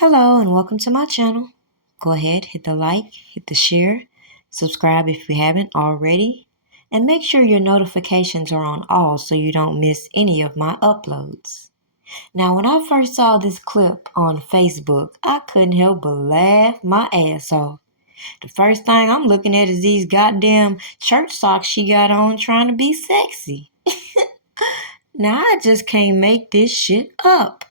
Hello and welcome to my channel. Go ahead, hit the like, hit the share, subscribe if you haven't already, and make sure your notifications are on all so you don't miss any of my uploads. Now, when I first saw this clip on Facebook, I couldn't help but laugh my ass off. The first thing I'm looking at is these goddamn church socks she got on trying to be sexy. Now, I just can't make this shit up.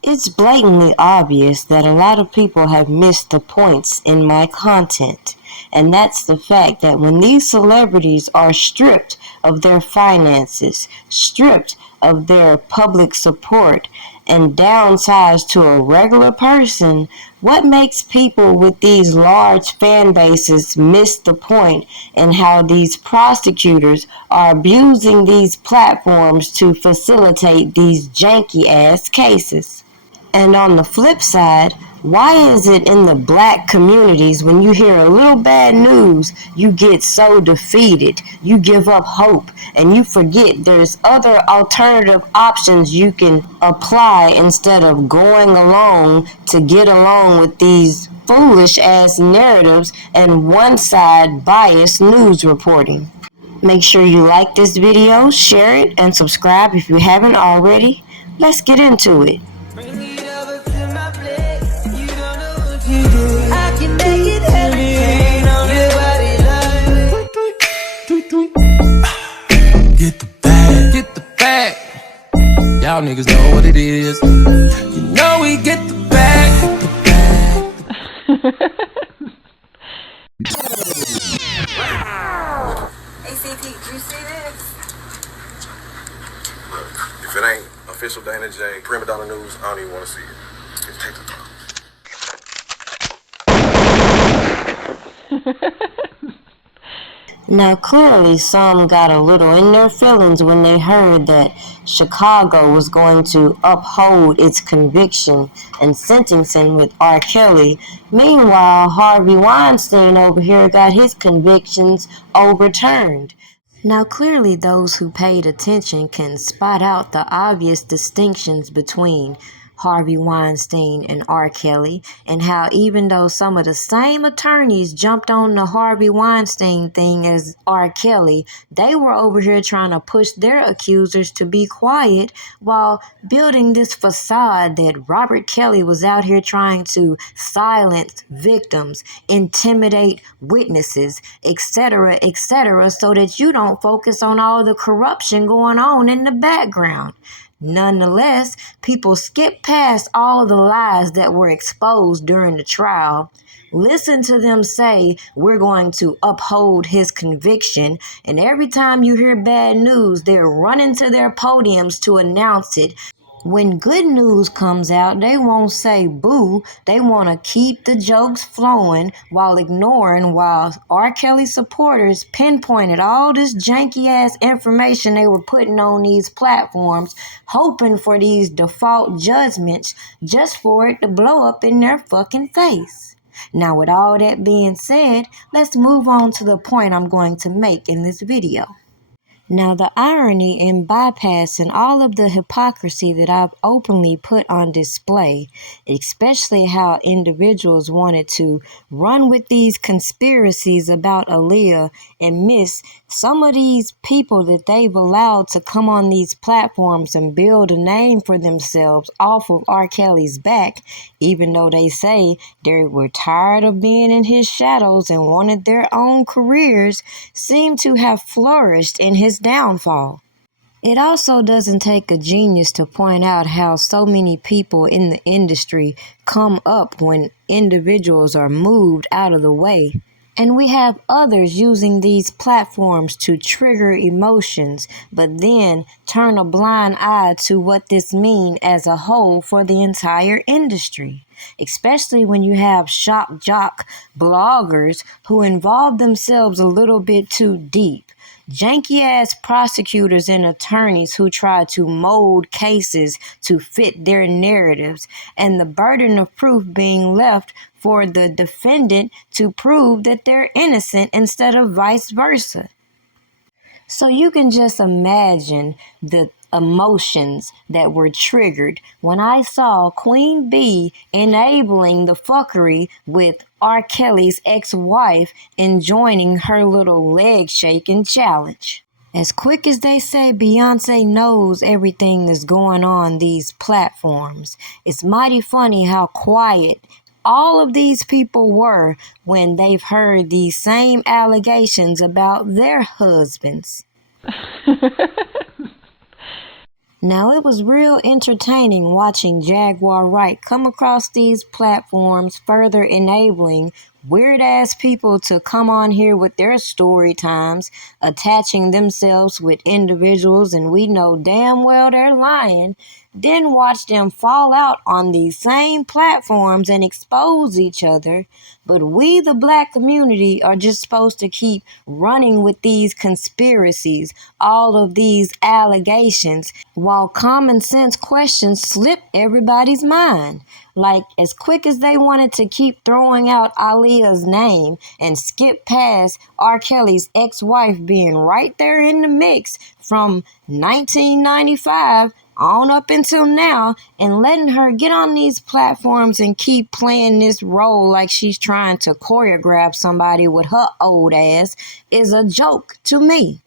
It's blatantly obvious that a lot of people have missed the points in my content, and that's the fact that when these celebrities are stripped of their finances, stripped of their public support, and downsized to a regular person, what makes people with these large fan bases miss the point in how these prosecutors are abusing these platforms to facilitate these janky-ass cases? And on the flip side, why is it in the black communities when you hear a little bad news, you get so defeated, you give up hope, and you forget there's other alternative options you can apply instead of going along to get along with these foolish ass narratives and one-side biased news reporting? Make sure you like this video, share it, and subscribe if you haven't already. Let's get into it. I can make it happen. Get the bag, get the bag. Y'all niggas know what it is. You know we get the bag, get the bag. ACP, did you see this? Look, if it ain't official Dana J, Prima Donna news, I don't even want to see it. Just take the time. Now, clearly, some got a little in their feelings when they heard that Chicago was going to uphold its conviction and sentencing with R. Kelly. Meanwhile, Harvey Weinstein over here got his convictions overturned. Now, clearly, those who paid attention can spot out the obvious distinctions between Harvey Weinstein and R. Kelly, and how even though some of the same attorneys jumped on the Harvey Weinstein thing as R. Kelly, they were over here trying to push their accusers to be quiet while building this facade that Robert Kelly was out here trying to silence victims, intimidate witnesses, etc., so that you don't focus on all the corruption going on in the background. Nonetheless, people skip past all of the lies that were exposed during the trial, listen to them say, we're going to uphold his conviction, and every time you hear bad news, they're running to their podiums to announce it. When good news comes out, they won't say boo. They want to keep the jokes flowing while R. Kelly supporters pinpointed all this janky-ass information they were putting on these platforms, hoping for these default judgments just for it to blow up in their fucking face. Now, with all that being said, let's move on to the point I'm going to make in this video. Now, the irony in bypassing all of the hypocrisy that I've openly put on display, especially how individuals wanted to run with these conspiracies about Aaliyah and miss some of these people that they've allowed to come on these platforms and build a name for themselves off of R. Kelly's back, even though they say they were tired of being in his shadows and wanted their own careers, seem to have flourished in his downfall. It also doesn't take a genius to point out how so many people in the industry come up when individuals are moved out of the way. And we have others using these platforms to trigger emotions, but then turn a blind eye to what this means as a whole for the entire industry. especially when you have shock jock bloggers who involve themselves a little bit too deep. Janky ass prosecutors and attorneys who try to mold cases to fit their narratives, and the burden of proof being left for the defendant to prove that they're innocent instead of vice versa. So you can just imagine the emotions that were triggered when I saw Queen Bee enabling the fuckery with R. Kelly's ex-wife and joining her little leg shaking challenge. As quick as they say Beyonce knows everything that's going on these platforms, it's mighty funny how quiet all of these people were when they've heard these same allegations about their husbands. Now, it was real entertaining watching Jaguar Wright come across these platforms, further enabling weird-ass people to come on here with their story times, attaching themselves with individuals, and we know damn well they're lying, then watch them fall out on these same platforms and expose each other. But we, the black community, are just supposed to keep running with these conspiracies, all of these allegations, while common sense questions slip everybody's mind. Like, as quick as they wanted to keep throwing out Aaliyah's name and skip past R. Kelly's ex-wife being right there in the mix from 1995 on up until now, and letting her get on these platforms and keep playing this role like she's trying to choreograph somebody with her old ass, is a joke to me.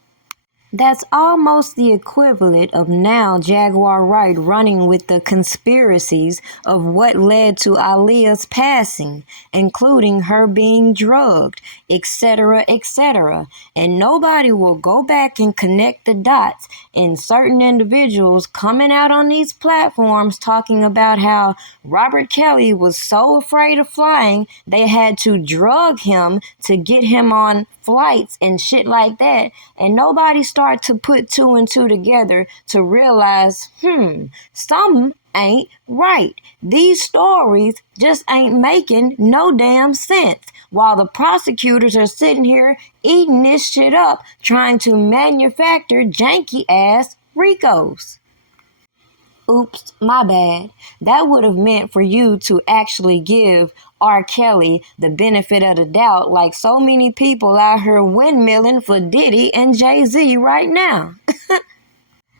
That's almost the equivalent of now Jaguar Wright running with the conspiracies of what led to Aaliyah's passing, including her being drugged, etc., etc. And nobody will go back and connect the dots in certain individuals coming out on these platforms talking about how Robert Kelly was so afraid of flying they had to drug him to get him on flights and shit like that, and nobody start to put two and two together to realize, something ain't right. These stories just ain't making no damn sense, while the prosecutors are sitting here eating this shit up, trying to manufacture janky ass RICOs. Oops, my bad. That would have meant for you to actually give R. Kelly the benefit of the doubt, like so many people out here windmilling for Diddy and Jay-Z right now.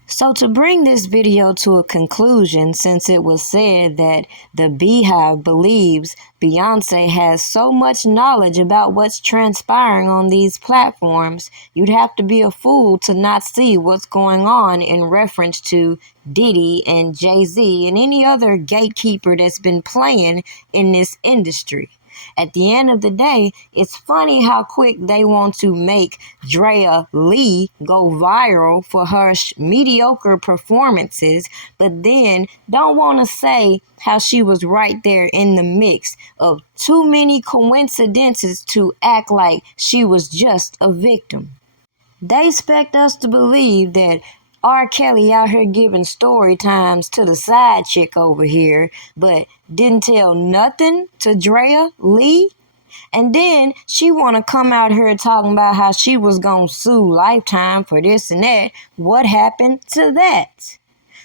So to bring this video to a conclusion, since it was said that the Beehive believes Beyonce has so much knowledge about what's transpiring on these platforms, you'd have to be a fool to not see what's going on in reference to Diddy and Jay-Z and any other gatekeeper that's been playing in this industry. At the end of the day, it's funny how quick they want to make Drea Lee go viral for her mediocre performances, but then don't want to say how she was right there in the mix of too many coincidences to act like she was just a victim. They expect us to believe that R. Kelly out here giving story times to the side chick over here, but didn't tell nothing to Drea Lee. And then she want to come out here talking about how she was going to sue Lifetime for this and that. What happened to that?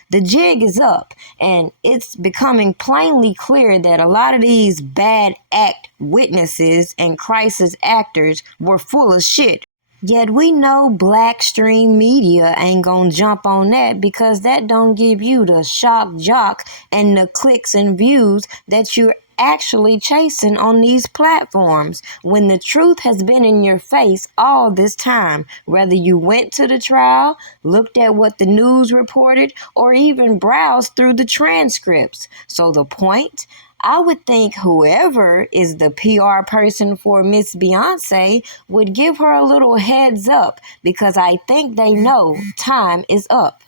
The jig is up, and it's becoming plainly clear that a lot of these bad act witnesses and crisis actors were full of shit. Yet we know black stream media ain't gonna jump on that, because that don't give you the shock jock and the clicks and views that you're actually chasing on these platforms, when the truth has been in your face all this time, whether you went to the trial, looked at what the news reported, or even browsed through the transcripts. So the point? I would think whoever is the PR person for Miss Beyonce would give her a little heads up, because I think they know time is up.